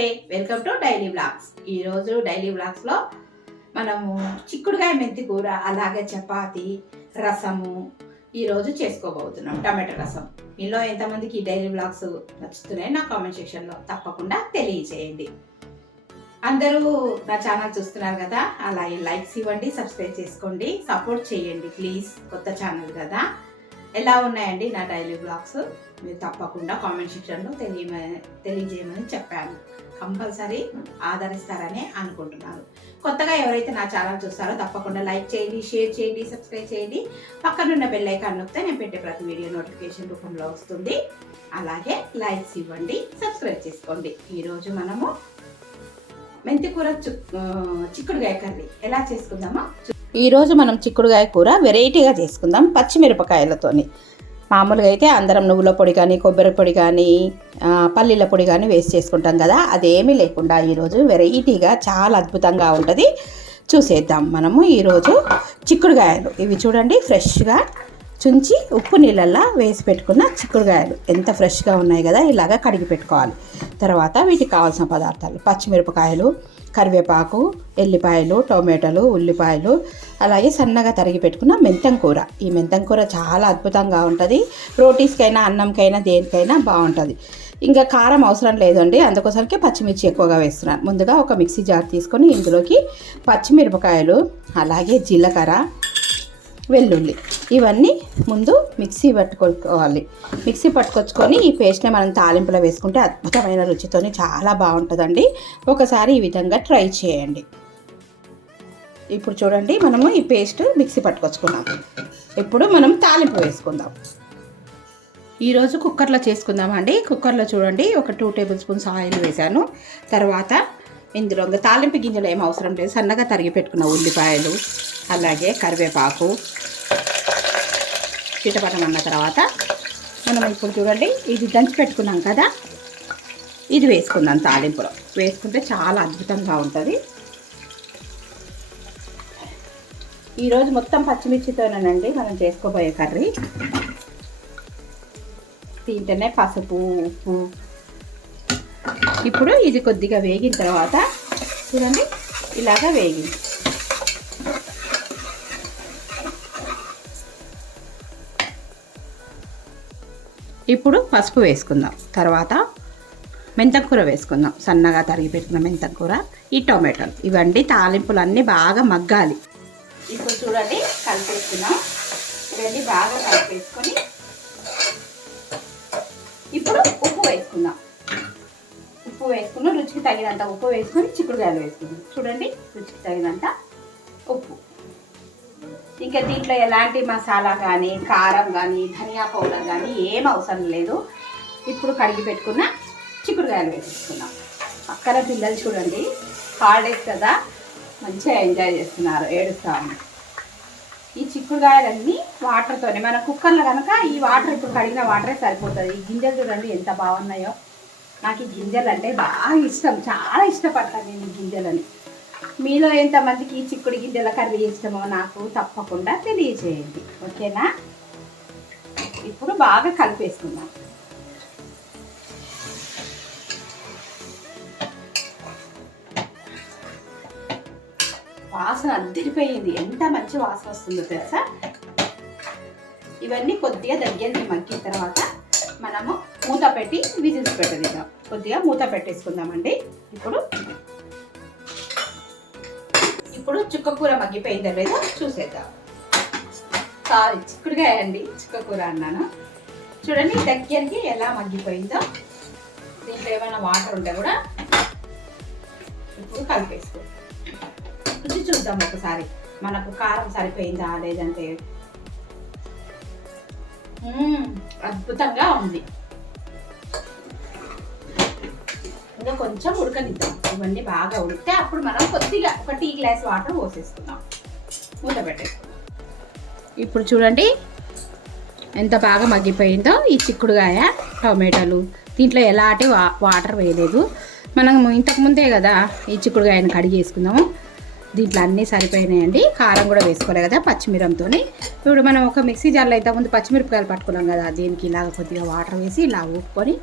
Welcome to daily blogs. ఈరోజు daily బ్లాగ్స్లో మనము చిక్కుడుకాయ మెంతి కూర అలాగే చపాతి రసము ఈరోజు చేసుకోబోతున్నాం. టమాటో రసం. మీలో ఎంతమందికి ఈ డైలీ బ్లాగ్స్ నచ్చుతున్నాయి నా కామెంట్ సెక్షన్లో తప్పకుండా తెలియజేయండి. అందరూ నా ఛానల్ చూస్తున్నారు కదా, అలాగే లైక్స్ ఇవ్వండి, సబ్స్క్రైబ్ చేసుకోండి, సపోర్ట్ చేయండి ప్లీజ్. కొత్త ఛానల్ కదా. ఎలా ఉన్నాయండి నా డైలీ బ్లాగ్స్? మీరు తప్పకుండా కామెంట్ సెక్షన్లో తెలియజేయమని చెప్పాను. కంపల్సరీ ఆదరిస్తారని అనుకుంటున్నాను. కొత్తగా ఎవరైతే నా ఛానల్ చూస్తారో తప్పకుండా లైక్ చేయండి, షేర్ చేయండి, సబ్స్క్రైబ్ చేయండి. పక్కనున్న బెల్ ఐకాన్ నొక్కితే నేను పెట్టే ప్రతి వీడియో నోటిఫికేషన్ రూపంలో వస్తుంది. అలాగే లైక్స్ ఇవ్వండి, సబ్స్క్రైబ్ చేసుకోండి. ఈరోజు మనము మెంతికూర చిక్కుడుకాయ కర్రీ ఎలా చేసుకుందామో. ఈరోజు మనం చిక్కుడుకాయ కూర వెరైటీగా చేసుకుందాం పచ్చిమిరపకాయలతోని. మామూలుగా అయితే అందరం నువ్వుల పొడి కానీ కొబ్బరి పొడి కానీ పల్లీల పొడి కానీ వేసి చేసుకుంటాం కదా, అదేమీ లేకుండా ఈరోజు వెరైటీగా చాలా అద్భుతంగా ఉంటుంది. చూసేద్దాం. మనము ఈరోజు చిక్కుడుకాయలు ఇవి చూడండి, ఫ్రెష్గా చుంచి ఉప్పు నీళ్ళల్లో వేసి పెట్టుకున్న చిక్కుడుకాయలు ఎంత ఫ్రెష్గా ఉన్నాయి కదా. ఇలాగా కడిగి పెట్టుకోవాలి. తర్వాత వీటికి కావాల్సిన పదార్థాలు: పచ్చిమిరపకాయలు, కరివేపాకు, ఎల్లిపాయలు, టొమాటోలు, ఉల్లిపాయలు, అలాగే సన్నగా తరిగి పెట్టుకున్న మెంతం కూర. ఈ మెంతం కూర చాలా అద్భుతంగా ఉంటుంది. రోటీస్కైనా అన్నంకైనా దేనికైనా బాగుంటుంది. ఇంకా కారం అవసరం లేదండి, అందుకోసమే పచ్చిమిర్చి ఎక్కువగా వేస్తున్నాను. ముందుగా ఒక మిక్సీ జార్ తీసుకొని ఇందులోకి పచ్చిమిరపకాయలు, అలాగే జీలకర్ర, వెల్లుల్లి ఇవన్నీ ముందు మిక్సీ పట్టుకోవాలి. మిక్సీ పట్టుకొచ్చుకొని ఈ పేస్ట్ని మనం తాలింపులో వేసుకుంటే అద్భుతమైన రుచితోని చాలా బాగుంటుందండి. ఒకసారి ఈ విధంగా ట్రై చేయండి. ఇప్పుడు చూడండి, మనము ఈ పేస్ట్ మిక్సీ పట్టుకొచ్చుకున్నాం. ఇప్పుడు మనం తాలింపు వేసుకుందాం. ఈరోజు కుక్కర్లో చేసుకుందామండి. కుక్కర్లో చూడండి, ఒక 2 టేబుల్ స్పూన్స్ ఆయిల్ వేసాను. తర్వాత ఇందులో ఇంకా తాలింపు గింజలు ఏం అవసరం లేదు. సన్నగా తరిగి పెట్టుకున్న ఉల్లిపాయలు, అలాగే కరివేపాకు చిటపటం అన్న తర్వాత మనం ఇప్పుడు చూడండి, ఇది దంచి పెట్టుకున్నాం కదా, ఇది వేసుకుందాం. తాలింపులో వేసుకుంటే చాలా అద్భుతంగా ఉంటుంది. ఈరోజు మొత్తం పచ్చిమిర్చితోనేనండి మనం చేసుకోబోయే కర్రీ. దీంట్లోనే పసుపు, ఉప్పు. ఇప్పుడు ఇది కొద్దిగా వేగిన తర్వాత చూడండి, ఇలాగా వేగింది. ఇప్పుడు పసుపు వేసుకుందాం. తర్వాత మెంతం కూర వేసుకుందాం. సన్నగా తరిగి పెట్టిన మెంతం కూర, ఈ టొమాటోలు, ఇవన్నీ తాలింపులు అన్నీ బాగా మగ్గాలి. ఇప్పుడు చూడండి, కలిపేసుకుందాం. ఇవన్నీ బాగా కలిపేసుకొని ఇప్పుడు ఉప్పు వేసుకుందాం. ఉప్పు వేసుకుని రుచికి తగినంత ఉప్పు వేసుకొని చిక్కుడుకాయలు వేసుకుందాం. చూడండి, రుచికి తగినంత ఉప్పు. ఇంకా దీంట్లో ఎలాంటి మసాలా కానీ కారం కానీ ధనియా పౌడర్ కానీ ఏం అవసరం లేదు. ఇప్పుడు కడిగి పెట్టుకున్న చిక్కుడుకాయలు వేసుకున్నాం. పక్కన పిల్లలు చూడండి, హాలిడేస్ కదా, మంచిగా ఎంజాయ్ చేస్తున్నారు, ఏడుస్తూ ఉన్నారు. ఈ చిక్కుడుకాయలన్నీ వాటర్తోనే మన కుక్కర్లో కనుక ఈ వాటర్ ఇప్పుడు కడిగిన వాటరే సరిపోతుంది. ఈ గింజలు చూడండి ఎంత బాగున్నాయో. నాకు ఈ గింజలు అంటే బాగా ఇష్టం, చాలా ఇష్టపడతాను నేను ఈ గింజలని. మీలో ఎంతమందికి ఈ చిక్కుడు గింజల కర్రీ ఇష్టమో నాకు తప్పకుండా తెలియజేయండి, ఓకేనా? ఇప్పుడు బాగా కలిపేసుకుందాం. వాసన అద్దిరిపోయింది, ఎంత మంచి వాసన వస్తుందో తెలుసా. ఇవన్నీ కొద్దిగా దగ్గరికి మగ్గిన తర్వాత మనము మూత పెట్టి విజిల్స్ పెట్టేద్దాం. కొద్దిగా మూత పెట్టేసుకుందామండి. ఇప్పుడు చుక్కకూర మగ్గిపోయిందో లేదో చూసేద్దాం. సారీ, చిక్కుడుకాయ అండి, చుక్కకూర అన్నాను. చూడండి దగ్గరికి ఎలా మగ్గిపోయిందో. దీంట్లో ఏమైనా వాటర్ ఉంటే కూడా ఇప్పుడు కలిపేసుకో. రుచి చూద్దాం ఒకసారి, మనకు కారం సరిపోయిందా లేదంటే. అద్భుతంగా ఉంది. ఇంకా కొంచెం ఉడకనిద్దాం. ఇవన్నీ బాగా ఉడికితే అప్పుడు మనం కొద్దిగా ఒక టీ గ్లాస్ వాటర్ పోసేసుకుందాం. మూత పెట్టేసుకుందాం. ఇప్పుడు చూడండి ఎంత బాగా మగ్గిపోయిందో ఈ చిక్కుడుకాయ, టొమాటోలు. దీంట్లో ఎలాంటి వాటర్ వేయలేదు. మనం ఇంతకుముందే కదా ఈ చిక్కుడుకాయను కడిగి వేసుకుందాము. దీంట్లో అన్నీ సరిపోయినాయండి. కారం కూడా వేసుకోలే కదా పచ్చిమిరంతో. ఇప్పుడు మనం ఒక మిక్సీ జార్లో అయితే ముందు పచ్చిమిరపకాయలు పట్టుకున్నాం కదా, దీనికి ఇలాగ కొద్దిగా వాటర్ వేసి ఇలా ఊపుకొని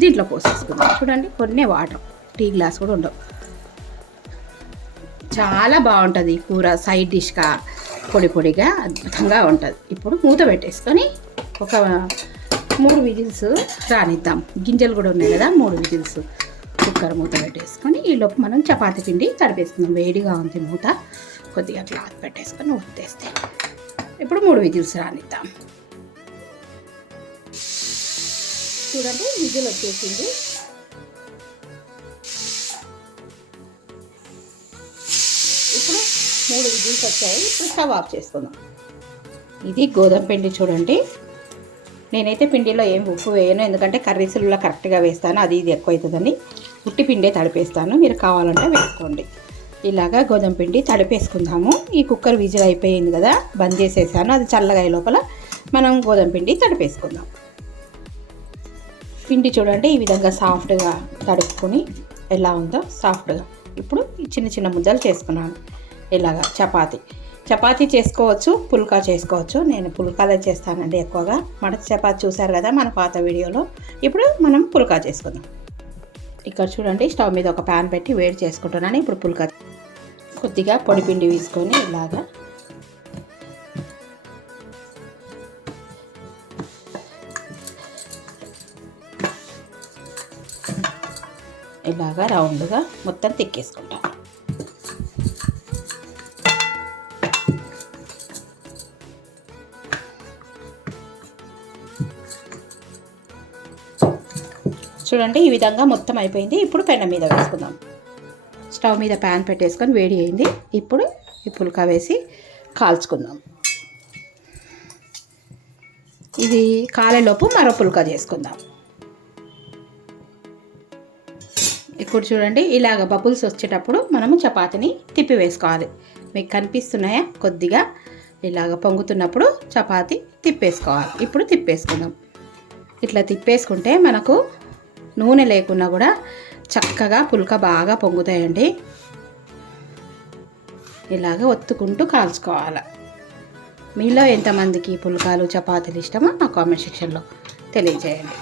దీంట్లో పోసేసుకుందాం. చూడండి, కొన్ని వాటర్ టీ గ్లాస్ కూడా ఉండవు. చాలా బాగుంటుంది ఈ కూర, సైడ్ డిష్గా పొడి పొడిగా అద్భుతంగా ఉంటుంది. ఇప్పుడు మూత పెట్టేసుకొని ఒక 3 విజిల్స్ రానిద్దాం. గింజలు కూడా ఉన్నాయి కదా, 3 విజిల్స్ కుక్కర్ మూత పెట్టేసుకొని ఈలోపు మనం చపాతీ పిండి తడిపేసుకుందాం. వేడిగా ఉంది మూత, కొద్దిగా క్లాత్ పెట్టేసుకొని ఉత్తేస్తే ఇప్పుడు 3 విజిల్స్ రానిద్దాం. చూడండి విజిల్ వచ్చేసింది. ఇప్పుడు 3 విజిల్స్ వచ్చాయి. ఇప్పుడు స్టవ్ ఆఫ్ చేసుకుందాం. ఇది గోధుమ పిండి చూడండి. నేనైతే పిండిలో ఏం ఉప్పు వేయను, ఎందుకంటే కర్రీస్లో కరెక్ట్గా వేస్తాను, అది ఇది ఎక్కువ అవుతుందని ఉట్టి పిండే తడిపేస్తాను. మీరు కావాలంటే వేసుకోండి. ఇలాగా గోధుమ పిండి తడిపేసుకుందాము. ఈ కుక్కర్ విజిల్ అయిపోయింది కదా, బంద్ చేసేసాను. అది చల్లగా అయ్యే లోపల మనం గోధుమ పిండి తడిపేసుకుందాం. పిండి చూడండి ఈ విధంగా సాఫ్ట్గా తడుపుకొని ఎలా ఉందో సాఫ్ట్గా. ఇప్పుడు చిన్న చిన్న ముద్దలు చేసుకున్నాను. ఇలాగా చపాతీ చేసుకోవచ్చు, పుల్కా చేసుకోవచ్చు. నేను పుల్కాలే చేస్తానండి ఎక్కువగా. మడత చపాతీ చూసారు కదా మన పాత వీడియోలో. ఇప్పుడు మనం పుల్కా చేసుకుందాం. ఇక్కడ చూడండి స్టవ్ మీద ఒక ప్యాన్ పెట్టి వేడి చేసుకుంటున్నాను. ఇప్పుడు పుల్కా కొద్దిగా పొడి పిండి వేసుకొని ఇలాగా రౌండ్గా మొత్తం తిక్కేసుకుంటాను. చూడండి ఈ విధంగా మొత్తం అయిపోయింది. ఇప్పుడు పెనం మీద వేసుకుందాం. స్టవ్ మీద ప్యాన్ పెట్టేసుకొని వేడి అయింది. ఇప్పుడు ఈ పుల్కా వేసి కాల్చుకుందాం. ఇది కాలేలోపు మరో పుల్కా చేసుకుందాం. ఇప్పుడు చూడండి ఇలాగ బబుల్స్ వచ్చేటప్పుడు మనము చపాతీని తిప్పి వేసుకోవాలి. మీకు కనిపిస్తున్నాయా? కొద్దిగా ఇలాగ పొంగుతున్నప్పుడు చపాతీ తిప్పేసుకోవాలి. ఇప్పుడు తిప్పేసుకుందాం. ఇట్లా తిప్పేసుకుంటే మనకు నూనె లేకున్నా కూడా చక్కగా పుల్కా బాగా పొంగుతాయండి. ఇలాగ ఒత్తుకుంటూ కాల్చుకోవాలి. మీలో ఎంతమందికి పుల్కాలు చపాతీలు ఇష్టమో నా కామెంట్ సెక్షన్లో తెలియజేయండి.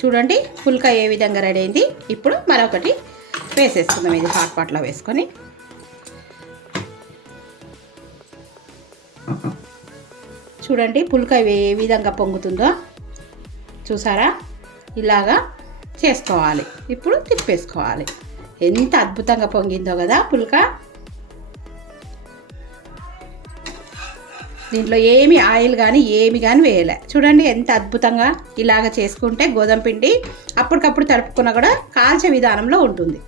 చూడండి పుల్కా ఏ విధంగా రెడీ అయింది. ఇప్పుడు మరొకటి వేసేసుకుందాం. ఇది హాట్ పాట్లో వేసుకొని చూడండి పుల్కా ఏ విధంగా పొంగుతుందో చూసారా? ఇలాగా చేసుకోవాలి. ఇప్పుడు తిప్పేసుకోవాలి. ఎంత అద్భుతంగా పొంగిందో కదా పుల్కా. దీంట్లో ఏమి ఆయిల్ కానీ ఏమి కానీ వేయలే. చూడండి ఎంత అద్భుతంగా ఇలాగ చేసుకుంటే గోధుమ పిండి అప్పటికప్పుడు తడుపుకున్నా కూడా కాల్చే విధానంలో ఉంటుంది.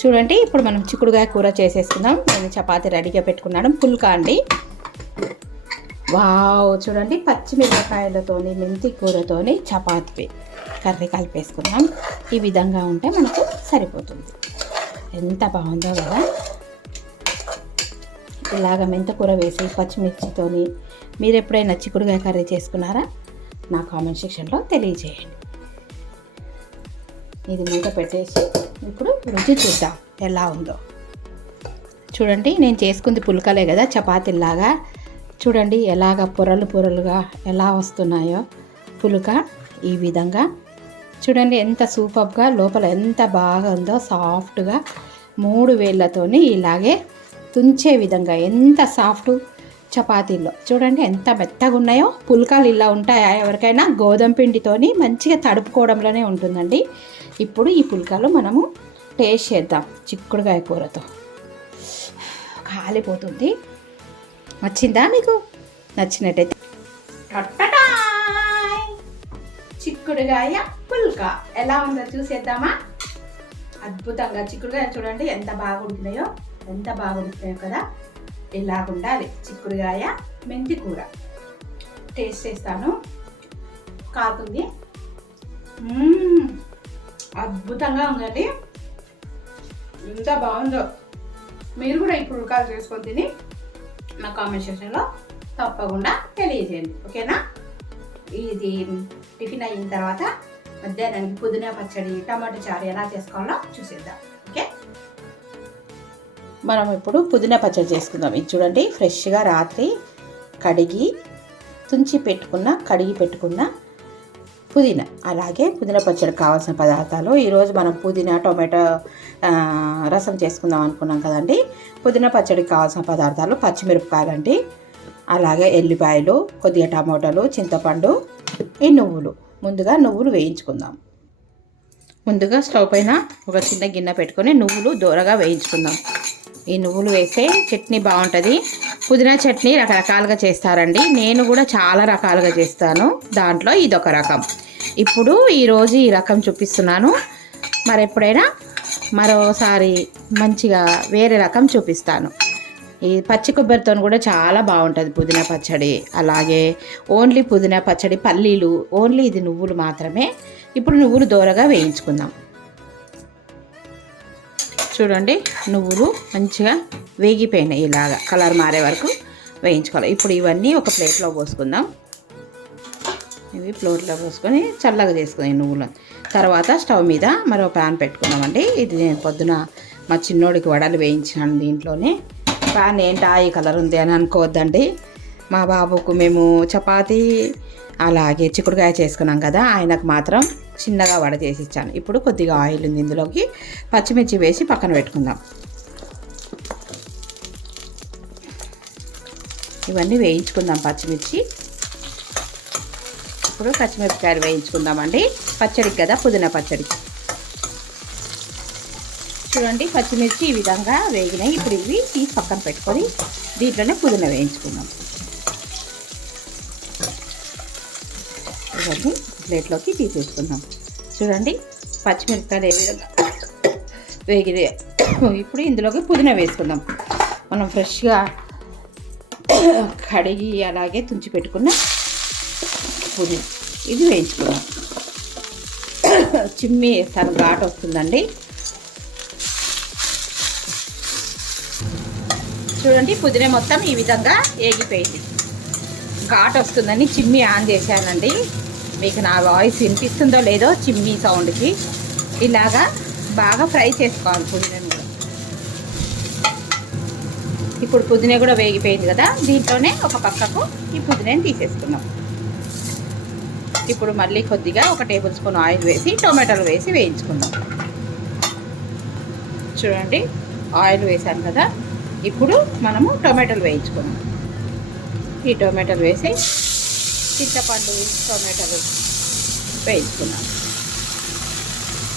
చూడండి ఇప్పుడు మనం చిక్కుడుకాయ కూర చేసేసుకుందాం. నేను చపాతీ రెడీగా పెట్టుకున్నాను. పుల్కా అండి. వావ్, చూడండి పచ్చిమిరపకాయలతోని మెంతి కూరతోని చపాతీ కర్రీ కలిపేసుకుందాం. ఈ విధంగా ఉంటే మనకు సరిపోతుంది. ఎంత బాగుందో కదా. ఇలాగ మెంతికూర వేసి పచ్చిమిర్చితోని మీరు ఎప్పుడైనా చిక్కుడుకాయ కర్రీ చేసుకున్నారా? నా కామెంట్ సెక్షన్లో తెలియజేయండి. ఇది మూత పెట్టేసి ఇప్పుడు రుచి చూద్దాం ఎలా ఉందో. చూడండి నేను చేసుకుంది పుల్కలే కదా, చపాతీలాగా. చూడండి ఎలాగ పొరలు పొరలుగా ఎలా వస్తున్నాయో పుల్క. ఈ విధంగా చూడండి ఎంత సూపర్గా, లోపల ఎంత బాగా ఉందో సాఫ్ట్గా. 3 వేళ్ళతోని ఇలాగే తుంచే విధంగా ఎంత సాఫ్ట్ చపాతీల్లో చూడండి ఎంత మెత్తగా ఉన్నాయో. పుల్కాలు ఇలా ఉంటాయా ఎవరికైనా? గోధుమ పిండితోని మంచిగా తడుపుకోవడంలోనే ఉంటుందండి. ఇప్పుడు ఈ పుల్కాలు మనము టేస్ట్ చేద్దాం చిక్కుడుకాయ కూరతో. కాలిపోతుంది. నచ్చిందా మీకు? నచ్చినట్టయితే చిక్కుడుకాయ పుల్కా ఎలా ఉందో చూసేద్దామా? అద్భుతంగా చిక్కుడుకాయ చూడండి ఎంత బాగుంటున్నాయో, ఎంత బాగుంటున్నాయో కదా. ఇలా ఉండాలి చిక్కుడుకాయ మెంతి కూర. టేస్ట్ చేస్తాను. కాకుంది. అద్భుతంగా ఉందండి. ఎంత బాగుందో. మీరు కూడా ఈ పుల్కాలు చేసుకొని తిని నా కామెంట్ సెక్షన్లో తప్పకుండా తెలియజేయండి. ఓకేనా? ఇది టిఫిన్ అయిన తర్వాత మధ్యాహ్నానికి పుదీనా పచ్చడి, టమాటో చారు ఎలా చేసుకోవాలో చూసేద్దాం. ఓకే, మనం ఇప్పుడు పుదీనా పచ్చడి చేసుకుందాం. ఇది చూడండి ఫ్రెష్గా రాత్రి కడిగి పెట్టుకున్న పుదీనా. అలాగే పుదీనా పచ్చడికి కావాల్సిన పదార్థాలు ఈరోజు మనం పుదీనా టొమాటో రసం చేసుకుందాం అనుకున్నాం కదండి. పుదీనా పచ్చడికి కావాల్సిన పదార్థాలు పచ్చిమిరపకాయలు అండి, అలాగే ఎల్లిపాయలు, కొద్దిగా టమాటాలు, చింతపండు, ఈ నువ్వులు. ముందుగా నువ్వులు వేయించుకుందాం. ముందుగా స్టవ్ పైన ఒక చిన్న గిన్నె పెట్టుకొని నువ్వులు దూరగా వేయించుకుందాం. ఈ నువ్వులు వేస్తే చట్నీ బాగుంటుంది. పుదీనా చట్నీ రకరకాలుగా చేస్తారండి, నేను కూడా చాలా రకాలుగా చేస్తాను. దాంట్లో ఇదొక రకం. ఇప్పుడు ఈరోజు ఈ రకం చూపిస్తున్నాను. మరెప్పుడైనా మరోసారి మంచిగా వేరే రకం చూపిస్తాను. ఈ పచ్చి కొబ్బరితో కూడా చాలా బాగుంటుంది పుదీనా పచ్చడి. అలాగే ఓన్లీ పుదీనా పచ్చడి పల్లీలు, ఓన్లీ ఇది నువ్వులు మాత్రమే. ఇప్పుడు నువ్వులు దోరగా వేయించుకుందాం. చూడండి, నువ్వులు మంచిగా వేగిపోయినాయి. ఇలాగా కలర్ మారే వరకు వేయించుకోవాలి. ఇప్పుడు ఇవన్నీ ఒక ప్లేట్లో పోసుకుందాం. ఇవి ప్లేట్లో పోసుకొని చల్లగా చేసుకుందాం నువ్వులు. తర్వాత స్టవ్ మీద మరో ప్యాన్ పెట్టుకుందామండి. ఇది నేను పొద్దున మా చిన్నోడికి వడలు వేయించాను దీంట్లోనే. ప్యాన్ ఏంటా ఈ కలర్ ఉంది అని అనుకోవద్దండి. మా బాబుకు మేము చపాతీ అలాగే చిక్కుడుకాయ చేసుకున్నాం కదా, ఆయనకు మాత్రం చిన్నగా వడ చేసి ఇచ్చాను. ఇప్పుడు కొద్దిగా ఆయిల్ ఉంది, ఇందులోకి పచ్చిమిర్చి వేసి పక్కన పెట్టుకుందాం. ఇవన్నీ వేయించుకుందాం పచ్చిమిర్చి. ఇప్పుడు పచ్చిమిరపకాయలు వేయించుకుందామండి, పచ్చడికి కదా, పుదీనా పచ్చడికి. చూడండి, పచ్చిమిర్చి ఈ విధంగా వేగినాయి. ఇప్పుడు ఇవి తీసి పక్కన పెట్టుకొని దీంట్లోనే పుదీనా వేయించుకుందాం. ఇవన్నీ ప్లేట్లోకి తీసేసుకుందాం. చూడండి, పచ్చిమిరపకాయలు ఏ విధంగా వేగిదే. ఇప్పుడు ఇందులోకి పుదీనా వేసుకుందాం. మనం ఫ్రెష్గా కడిగి అలాగే తుంచి పెట్టుకున్న పుదీనా ఇది వేయించుకుందాం. చిమ్మి తన ఘాటు వస్తుందండి. చూడండి, పుదీనా మొత్తం ఈ విధంగా వేగిపోయింది. ఘాటు వస్తుందని చిమ్మి ఆన్ చేశానండి. మీకు నా వాయిస్ వినిపిస్తుందో లేదో చిమ్మి సౌండ్కి. ఇలాగా బాగా ఫ్రై చేసుకోవాలి పుదీనా కూడా. ఇప్పుడు పుదీనా కూడా వేగిపోయింది కదా, దీంట్లోనే ఒక పక్కకు ఈ పుదీనాని తీసేసుకున్నాం. ఇప్పుడు మళ్ళీ కొద్దిగా 1 టేబుల్ స్పూన్ ఆయిల్ వేసి టొమాటోలు వేసి వేయించుకుందాం. చూడండి, ఆయిల్ వేసాను కదా, ఇప్పుడు మనము టొమాటోలు వేయించుకుందాం. ఈ టొమాటోలు వేసి చింతపండు, టొమాటోలు వేయించుకున్నాం.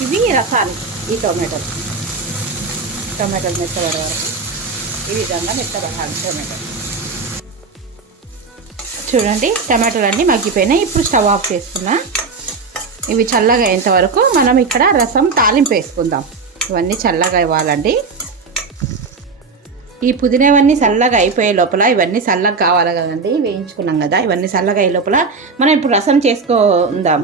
ఇవి రసాలు. ఈ టొమాటోలు మెత్తబడే వరకు ఈ విధంగా మెత్తబడాలి టొమాటోలు. చూడండి, టమాటోలు అన్నీ మగ్గిపోయినాయి. ఇప్పుడు స్టవ్ ఆఫ్ చేసుకున్నా. ఇవి చల్లగా అయ్యేంత వరకు మనం ఇక్కడ రసం తాలింపు వేసుకుందాం. ఇవన్నీ చల్లగా ఇవ్వాలండి. ఈ పుదీనావన్నీ చల్లగా అయిపోయే లోపల, ఇవన్నీ చల్లగా కావాలి కదండి, వేయించుకున్నాం కదా, ఇవన్నీ చల్లగా అయ్యే లోపల మనం ఇప్పుడు రసం చేసుకుందాం.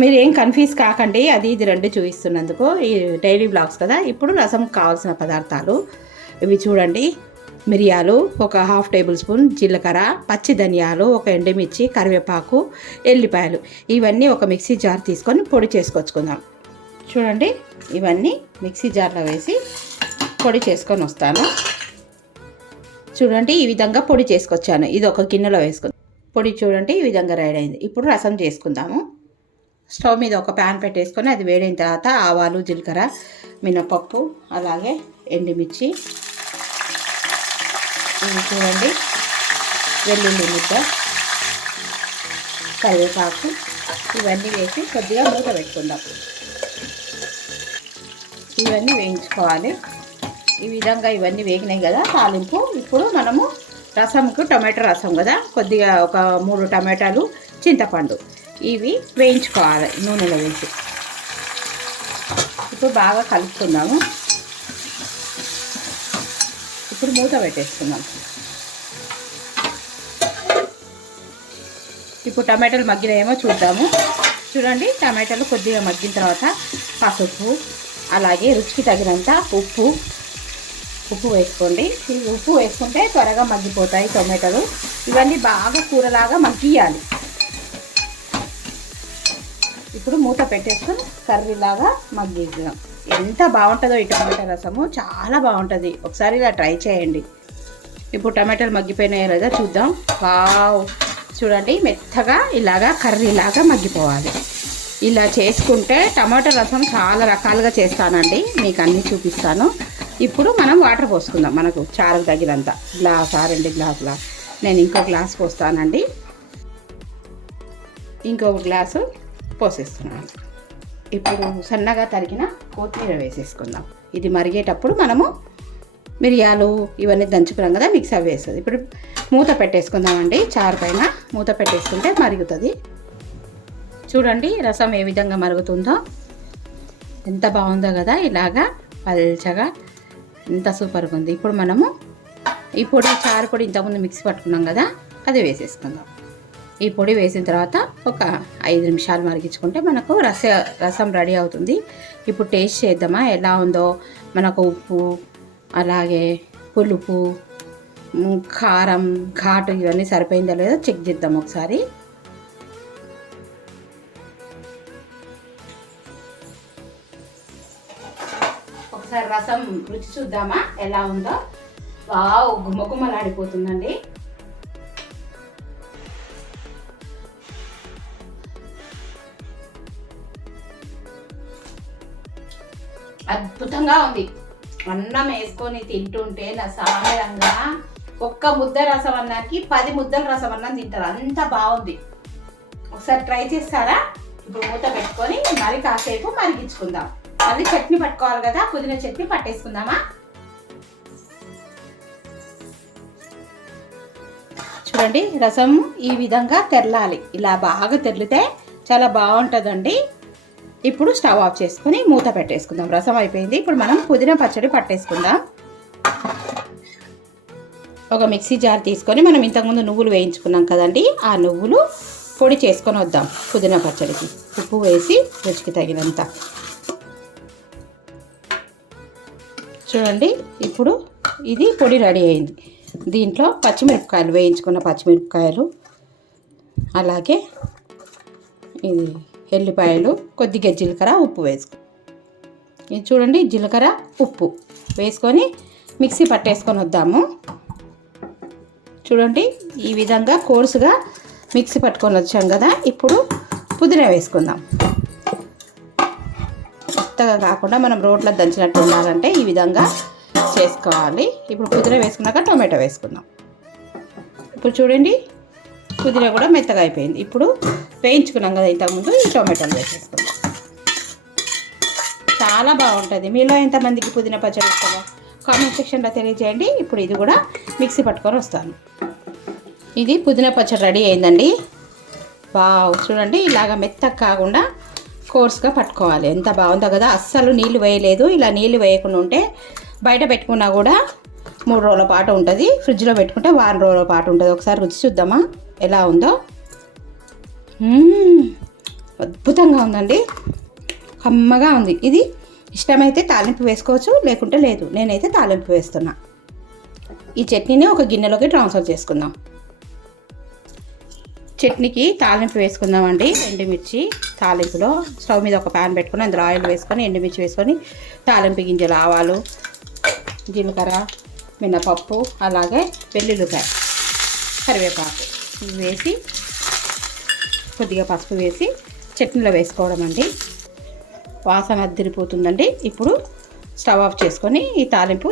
మీరు ఏం కన్ఫ్యూజ్ కాకండి, అది ఇది రెండు చూపిస్తున్నందుకు. ఈ డైలీ బ్లాగ్స్ కదా. ఇప్పుడు రసం కావాల్సిన పదార్థాలు ఇవి చూడండి. మిరియాలు 1/2 టేబుల్ స్పూన్, జీలకర్ర, పచ్చి ధనియాలు, 1 ఎండుమిర్చి, కరివేపాకు, ఎల్లిపాయలు. ఇవన్నీ ఒక మిక్సీ జార్ తీసుకొని పొడి చేసుకొచ్చుకుందాం. చూడండి, ఇవన్నీ మిక్సీ జార్లో వేసి పొడి చేసుకొని వస్తాను. చూడండి, ఈ విధంగా పొడి చేసుకొచ్చాను. ఇది ఒక గిన్నెలో వేసుకుందాం. పొడి చూడండి ఈ విధంగా రెడీ అయింది. ఇప్పుడు రసం చేసుకుందాము. స్టవ్ మీద ఒక ప్యాన్ పెట్టేసుకొని అది వేడైన తర్వాత ఆవాలు, జీలకర్ర, మినపప్పు, అలాగే ఎండుమిర్చి, ఇవి చూడండి, వెల్లుల్లి ముద్ద, కరివేపాకు, ఇవన్నీ వేసి కొద్దిగా మూత పెట్టుకుందాం. ఇవన్నీ వేయించుకోవాలి. ఈ విధంగా ఇవన్నీ వేగినాయి కదా తాలింపు. ఇప్పుడు మనము రసంకు టమాటో రసం కదా, కొద్దిగా ఒక 3 టమాటాలు, చింతపండు, ఇవి వేయించుకోవాలి నూనెలో వేసి. ఇప్పుడు బాగా కలుపుకుందాము. ఇప్పుడు మూత పెట్టేసుకుందాం. ఇప్పుడు టమాటాలు మగ్గినాయేమో చూద్దాము. చూడండి, టమాటాలు కొద్దిగా మగ్గిన తర్వాత పసుపు, అలాగే రుచికి తగినంత ఉప్పు వేసుకోండి. ఈ ఉప్పు వేసుకుంటే త్వరగా మగ్గిపోతాయి టొమాటోలు. ఇవన్నీ బాగా కూరలాగా మగ్గియాలి. ఇప్పుడు మూత పెట్టేసుకొని కర్రీలాగా మగ్గిద్దాం. ఎంత బాగుంటుందో ఈ టమాటా రసము, చాలా బాగుంటుంది. ఒకసారి ఇలా ట్రై చేయండి. ఇప్పుడు టమాటాలు మగ్గిపోయినాయో లేదా చూద్దాం. వావ్, చూడండి, మెత్తగా ఇలాగా కర్రీలాగా మగ్గిపోవాలి. ఇలా చేసుకుంటే టమాటా రసం చాలా రకాలుగా చేస్తానండి, మీకు అన్నీ చూపిస్తాను. ఇప్పుడు మనం వాటర్ పోసుకుందాం, మనకు చారుకు తగినంత. గ్లాసా 2 గ్లాసుల, నేను ఇంకో గ్లాస్ పోస్తానండి. ఇంకొక గ్లాసు పోసేస్తున్నాను. ఇప్పుడు సన్నగా తరిగిన కొత్తిమీర వేసేసుకుందాం. ఇది మరిగేటప్పుడు మనము మిరియాలు ఇవన్నీ దంచుకున్నాం కదా, మిక్సీ అవి వేస్తుంది. ఇప్పుడు మూత పెట్టేసుకుందామండి. చారు పైన మూత పెట్టేసుకుంటే మరుగుతుంది. చూడండి రసం ఏ విధంగా మరుగుతుందో, ఎంత బాగుందో కదా, ఇలాగా పల్చగా ఎంత సూపర్గా ఉంది. ఇప్పుడు మనము ఈ పొడి, చారు పొడి ఇంతకుముందు మిక్సీ పట్టుకున్నాం కదా, అది వేసేసుకుందాం. ఈ పొడి వేసిన తర్వాత ఒక 5 నిమిషాలు మరిగించుకుంటే మనకు రసం రెడీ అవుతుంది. ఇప్పుడు టేస్ట్ చేద్దామా ఎలా ఉందో. మనకు ఉప్పు, అలాగే పులుపు, కారం, ఘాటు ఇవన్నీ సరిపోయిందో లేదో చెక్ చేద్దాం ఒకసారి. ఒకసారి రసం రుచి చూద్దామా ఎలా ఉందో. వావ్, గుమ్మగుమ్మలాడిపోతుందండి. అద్భుతంగా ఉంది. అన్నం వేసుకొని తింటుంటే నా సామాన్యంగా ఒక్క ముద్ద రసం అన్నానికి 10 ముద్దల రసం అన్నం తింటారు, అంత బాగుంది. ఒకసారి ట్రై చేస్తారా? ఇప్పుడు మూత పెట్టుకొని మరి కాసేపు మరిగించుకుందాం. మళ్ళీ చట్నీ పట్టుకోవాలి కదా, పుదీనా చట్నీ పట్టేసుకుందామా. చూడండి రసం ఈ విధంగా తెరలాలి, ఇలా బాగా తెరిలితే చాలా బాగుంటుందండి. ఇప్పుడు స్టవ్ ఆఫ్ చేసుకుని మూత పెట్టేసుకుందాం. రసం అయిపోయింది. ఇప్పుడు మనం పుదీనా పచ్చడి పట్టేసుకుందాం. ఒక మిక్సీ జార్ తీసుకొని మనం ఇంతకుముందు నువ్వులు వేయించుకున్నాం కదండి, ఆ నువ్వులు పొడి చేసుకొని వద్దాం పుదీనా పచ్చడికి. ఉప్పు వేసి రుచికి తగినంత. చూడండి ఇప్పుడు ఇది పొడి రెడీ అయింది. దీంట్లో పచ్చిమిరపకాయలు, వేయించుకున్న పచ్చిమిరపకాయలు, అలాగే ఇది ఎల్లిపాయలు, కొద్దిగా జీలకర్ర, ఉప్పు వేసుకో. ఇది చూడండి జీలకర్ర, ఉప్పు వేసుకొని మిక్సీ పట్టేసుకొని వద్దాము. చూడండి ఈ విధంగా కోర్సుగా మిక్సీ పట్టుకొని వచ్చాం కదా. ఇప్పుడు పుదీనా వేసుకుందాం. మెత్తగా కాకుండా మనం రోట్లో దంచినట్టు ఉండాలంటే ఈ విధంగా చేసుకోవాలి. ఇప్పుడు పుదీనా వేసుకున్నాక టొమాటో వేసుకుందాం. ఇప్పుడు చూడండి పుదీనా కూడా మెత్తగా అయిపోయింది. ఇప్పుడు వేయించుకున్నాం కదా ఇంతకుముందు, ఈ టొమాటోలు వేసేసుకుందాం. చాలా బాగుంటుంది. మీలో ఎంతమందికి పుదీనా పచ్చడి ఇస్తామో కామెంట్ సెక్షన్లో తెలియజేయండి. ఇప్పుడు ఇది కూడా మిక్సీ పట్టుకొని వస్తాను. ఇది పుదీనా పచ్చడి రెడీ అయిందండి. బావ్, చూడండి ఇలాగ మెత్తగా కాకుండా కోర్స్గా పట్టుకోవాలి. ఎంత బాగుందో కదా, అస్సలు నీళ్ళు వేయలేదు. ఇలా నీళ్ళు వేయకుండా ఉంటే బయట పెట్టుకున్నా కూడా 3 రోజుల పాటు ఉంటుంది, ఫ్రిడ్జ్లో పెట్టుకుంటే 1 రోజుల పాటు ఉంటుంది. ఒకసారి రుచి చూద్దామా ఎలా ఉందో. అద్భుతంగా ఉందండి, కమ్మగా ఉంది. ఇది ఇష్టమైతే తాలింపు వేసుకోవచ్చు, లేకుంటే లేదు. నేనైతే తాలింపు వేస్తున్నా. ఈ చట్నీని ఒక గిన్నెలోకి ట్రాన్స్ఫర్ చేసుకుందాం. చట్నీకి తాలింపు వేసుకుందామండి. ఎండుమిర్చి తాలింపులో స్టవ్ మీద ఒక ప్యాన్ పెట్టుకొని అందులో ఆయిల్ వేసుకొని ఎండుమిర్చి వేసుకొని తాలింపు గింజలు, ఆవాలు, జీలకర్ర, మినపప్పు, అలాగే వెల్లుల్లిపాయ, కరివేపాకు వేసి కొద్దిగా పసుపు వేసి చట్నీలో వేసుకోవడం అండి. వాసన అద్దిరిపోతుందండి. ఇప్పుడు స్టవ్ ఆఫ్ చేసుకొని ఈ తాలింపు,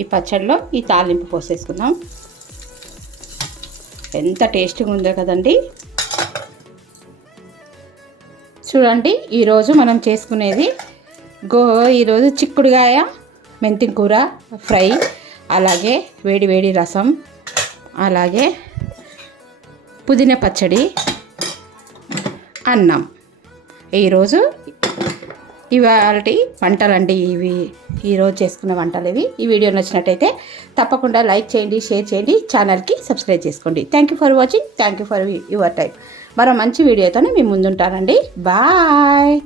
ఈ పచ్చడిలో ఈ తాలింపు పోసేసుకుందాం. ఎంత టేస్టీగా ఉందో కదండి. చూడండి ఈరోజు మనం చేసుకునేది ఈరోజు చిక్కుడుగాయ మెంతి కూర ఫ్రై, అలాగే వేడి వేడి రసం, అలాగే పుదీనా పచ్చడి, అన్నం. ఈరోజు ఇవాళ వంటలండి ఇవి, ఈరోజు చేసుకున్న వంటలు ఇవి. ఈ వీడియో నచ్చినట్టయితే తప్పకుండా లైక్ చేయండి, షేర్ చేయండి, ఛానల్కి సబ్స్క్రైబ్ చేసుకోండి. Thank you for watching. Thank you for your time. మరో మంచి వీడియోతోనే మీ ముందుంటానండి. బాయ్.